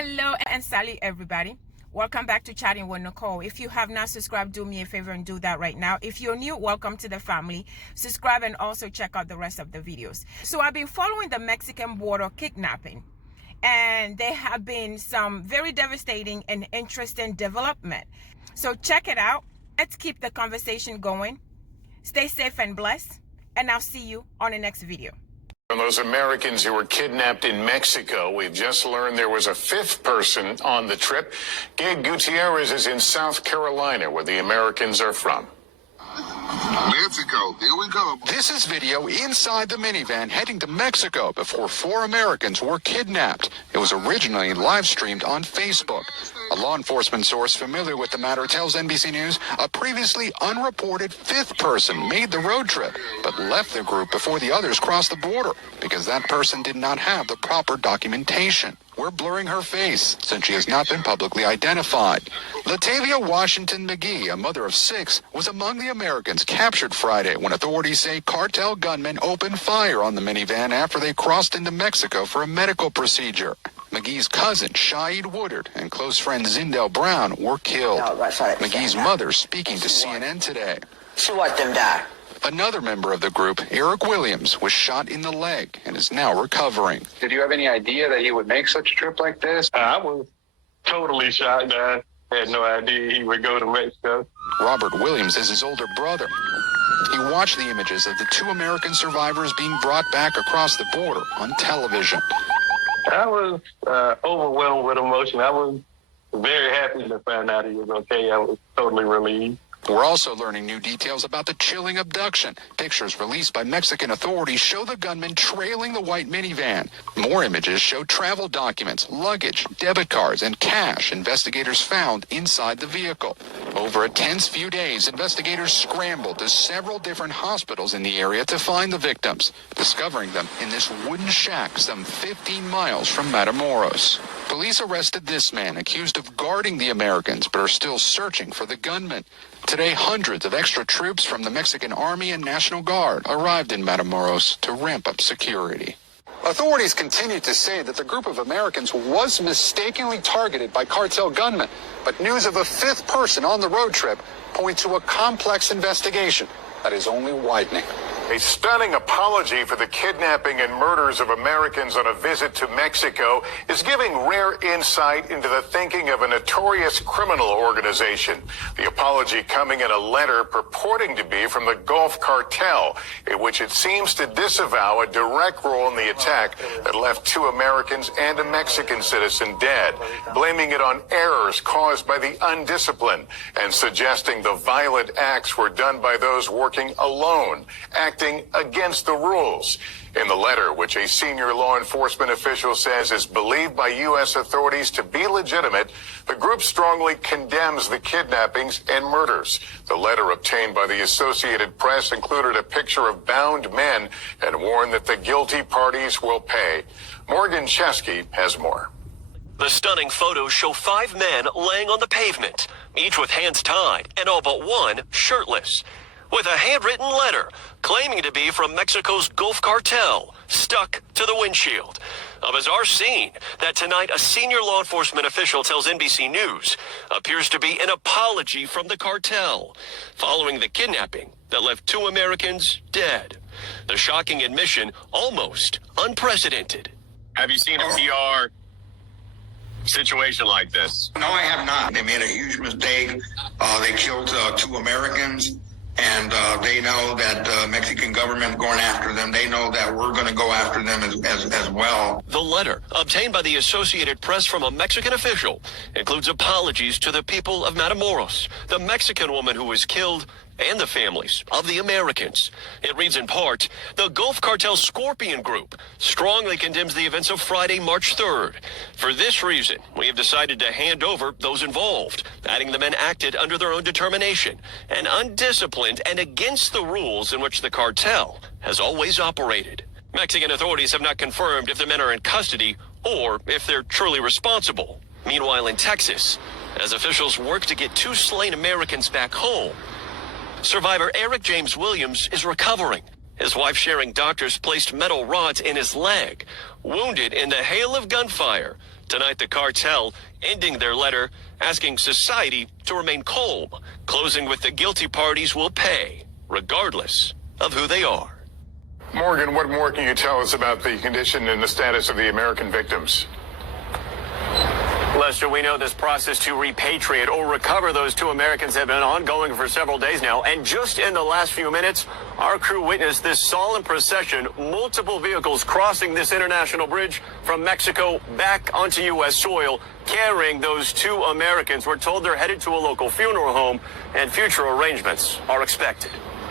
Hello and salute everybody. Welcome back to Chatting with Nicole. If you have not subscribed, do me a favor and do that right now. If you're new, welcome to the family. Subscribe and also check out the rest of the videos. So I've been following the Mexican border kidnapping, and there have been some very devastating and interesting development. So check it out. Let's keep the conversation going. Stay safe and blessed, and I'll see you on the next video. From those Americans who were kidnapped in Mexico, we've just learned there was a fifth person on the trip. Gabe Gutierrez is in South Carolina, where the Americans are from. Mexico, here we go. This is video inside the minivan heading to Mexico before 4 Americans were kidnapped. It was originally live streamed on Facebook. A law enforcement source familiar with the matter tells NBC News a previously unreported fifth person made the road trip, but left the group before the others crossed the border because that person did not have the proper documentation. We're blurring her face since she has not been publicly identified. Latavia Washington McGee, a mother of 6, was among the Americans captured Friday when authorities say cartel gunmen opened fire on the minivan after they crossed into Mexico for a medical procedure. McGee's cousin, Shaid Woodard, and close friend Zindel Brown were killed. McGee's mother speaking to CNN today. She watched them die. Another member of the group, Eric Williams, was shot in the leg and is now recovering. Did you have any idea that he would make such a trip like this? I was totally shocked. I had no idea he would go to Mexico. Robert Williams is his older brother. He watched the images of the 2 American survivors being brought back across the border on television. I was overwhelmed with emotion. I was very happy to find out he was okay. I was totally relieved. We're also learning new details about the chilling abduction. Pictures released by Mexican authorities show the gunman trailing the white minivan. More images show travel documents, luggage, debit cards, and cash investigators found inside the vehicle. Over a tense few days, investigators scrambled to several different hospitals in the area to find the victims, discovering them in this wooden shack some 15 miles from Matamoros. Police arrested this man accused of guarding the Americans, but are still searching for the gunman. Today, hundreds of extra troops from the Mexican Army and National Guard arrived in Matamoros to ramp up security. Authorities continue to say that the group of Americans was mistakenly targeted by cartel gunmen, but news of a fifth person on the road trip point to a complex investigation that is only widening. A stunning apology for the kidnapping and murders of Americans on a visit to Mexico is giving rare insight into the thinking of a notorious criminal organization. The apology coming in a letter purporting to be from the Gulf Cartel, in which it seems to disavow a direct role in the attack that left 2 Americans and a Mexican citizen dead, blaming it on errors caused by the undisciplined and suggesting the violent acts were done by those working alone, acting against the rules. In the letter, which a senior law enforcement official says is believed by U.S. authorities to be legitimate, the group strongly condemns the kidnappings and murders. The letter obtained by the Associated Press included a picture of bound men and warned that the guilty parties will pay. Morgan Chesky has more. The stunning photos show 5 men laying on the pavement, each with hands tied and all but one shirtless, with a handwritten letter claiming to be from Mexico's Gulf Cartel stuck to the windshield. A bizarre scene that tonight a senior law enforcement official tells NBC News appears to be an apology from the cartel following the kidnapping that left 2 Americans dead. The shocking admission almost unprecedented. Have you seen a PR situation like this? No, I have not. They made a huge mistake. They killed 2 Americans. And they know that the Mexican government going after them. They know that we're going to go after them as well. The letter, obtained by the Associated Press from a Mexican official, includes apologies to the people of Matamoros, the Mexican woman who was killed, and the families of the Americans. It reads in part, the Gulf Cartel Scorpion Group strongly condemns the events of Friday, March 3rd. For this reason, we have decided to hand over those involved, adding the men acted under their own determination and undisciplined and against the rules in which the cartel has always operated. Mexican authorities have not confirmed if the men are in custody or if they're truly responsible. Meanwhile, in Texas, as officials work to get 2 slain Americans back home, survivor Eric James Williams is recovering His wife sharing doctors placed metal rods in his leg, wounded in the hail of gunfire. Tonight, the cartel ending their letter, asking society to remain calm, closing with the guilty parties will pay, regardless of who they are. Morgan, what more can you tell us about the condition and the status of the American victims? Lester, we know this process to repatriate or recover those 2 Americans have been ongoing for several days now. And just in the last few minutes, our crew witnessed this solemn procession, multiple vehicles crossing this international bridge from Mexico back onto U.S. soil, carrying those 2 Americans. We're told they're headed to a local funeral home, and future arrangements are expected.